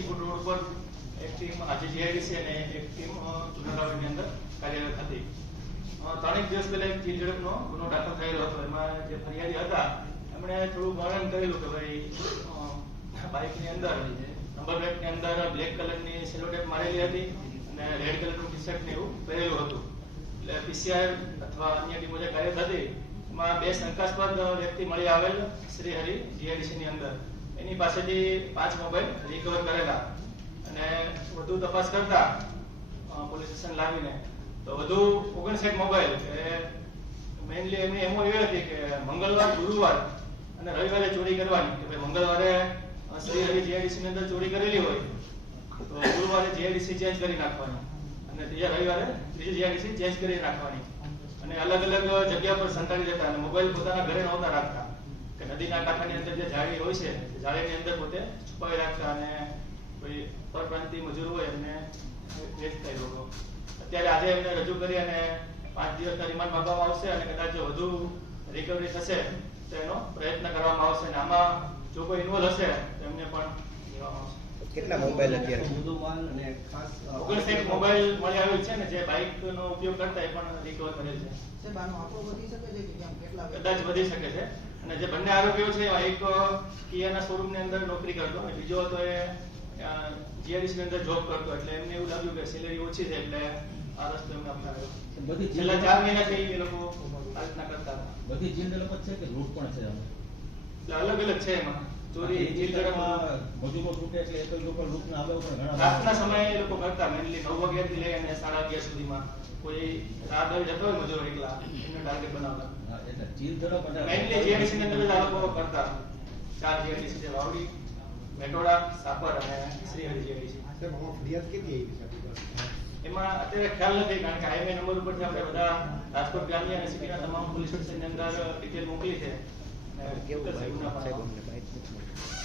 આજે જીઆઈડીસી અને એક ટીમ જુનાગઢની અંદર કાર્યરત હતી. ત્રણેક દિવસ પહેલા એક ચીજ ઝડપનો ગુનો દાખલ થયેલો હતો. એમાં જે ફરિયાદી હતા, એમણે થોડું વર્ણન કરેલું કે ભાઈ બાઇકની અંદર, નંબર પ્લેટની અંદર બ્લેક કલરની સેલો ટેપ મારેલી હતી અને રેડ કલરનું ટી શર્ટ ને એવું પહેરેલું હતું. એટલે પીસીઆર અથવા અન્ય ટીમો જે કાર્યરત હતી, એમાં બે શંકાસ્પદ વ્યક્તિ મળી આવેલ, શ્રી હરિ જીઆઈડીસી ની અંદર. એની પાસેથી પાંચ મોબાઈલ રિકવર કરેલા અને વધુ તપાસ કરતા પોલીસ સ્ટેશન લાવીને. તો વધુ ઓગણસાઠ મોબાઈલ એ મેઇનલી એમની એમો એવી હતી કે મંગળવાર, ગુરુવાર અને રવિવારે ચોરી કરવાની. કે ભાઈ મંગળવારે શ્રી હરિ જીઆઈડીસી ની અંદર ચોરી કરેલી હોય, તો ગુરુવારે જીઆઈડીસી ચેન્જ કરી નાખવાની અને ત્રીજા રવિવારે ત્રીજી જીઆઈડીસી ચેન્જ કરી નાખવાની. અને અલગ અલગ જગ્યા પર સંતાડી જતા અને મોબાઈલ પોતાના ઘરે નહોતા રાખતા. નદીના કાંઠાની અંદર જે જાળી હોય છે જાળીની અંદર પોતે છુપાવી રાખતા અને કોઈ પરપ્રાંતિ મજૂર હોય એમને વેચતા એ લોકો. અત્યારે આજે એમને રજૂ કરી અને પાંચ દિવસના રિમાન્ડ માંગવામાં આવશે અને કદાચ જો વધુ રિકવરી થશે તો એનો પ્રયત્ન કરવામાં આવશે અને આમાં જો કોઈ ઇન્વોલ્વ હશે તો એમને પણ લેવામાં આવશે. કેટલા મોબાઈલ અત્યારે? છે? માલ અને ખાસ ઓગણસાઠ મોબાઈલ મળી આવ્યો છે ને જે બાઇક નો ઉપયોગ કરતા એ પણ રિકવર કરેલ છે. સાહેબ આનો આંકડો વધી શકે છે કે કેમ? કેટલા કદાચ વધી શકે છે. અને જે બંને આરોપીઓ છે એક કિયાના શોરૂમની અંદર નોકરી કરતો અને બીજો હતો એ ની અંદર જોબ કરતો. એટલે એમને એવું લાગ્યું કે સેલેરી ઓછી છે એટલે આ રસ્તો એમને અપનાવ્યો. બધી છેલ્લા ચાર મહિનાથી એ લોકો આ રીતના કરતા બધી જિંદલ છે કે લૂંટ પણ છે એટલે અલગ અલગ છે એમાં. રાતના સમયે એ લોકો કરતા મેનલી નવ વાગ્યાથી લઈ અને સાડા અગિયાર સુધીમાં. કોઈ રાત હોય જતો હોય મજૂરો એકલા એમને ટાર્ગેટ બનાવતા. એટલે ચીજ ઝડપ એટલે- મેઇનલી ની અંદર આ લોકો કરતા. ચાર જીઆઈડીસી છે વાવડી મેટોડા સાપર અને શ્રીહરિ સાહેબ ફરિયાદ કેટલી આવી છે એમાં અત્યારે ખ્યાલ નથી કારણ કે હાઈવે નંબર ઉપરથી આપણે બધા રાજકોટ ગ્રામ્ય અને સિટીના તમામ પોલીસ સ્ટેશનની અંદર ડિટેલ મોકલી છે. કેવું ગુના Thank you.